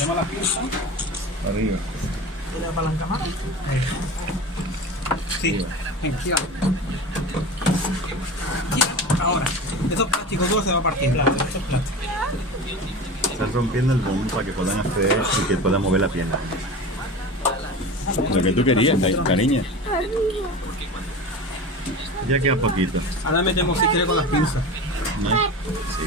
Llama la pinza. Arriba. ¿Y la palanca más? Sí. Venga, gíralo. Ahora, esos plásticos todos se va a partir. Esos plásticos. Estás rompiendo el bombo para que puedan hacer y que puedan mover la pierna. Lo que tú querías, cariño. Ya queda poquito. Ahora metemos si quiere con las pinzas. ¿No? Sí.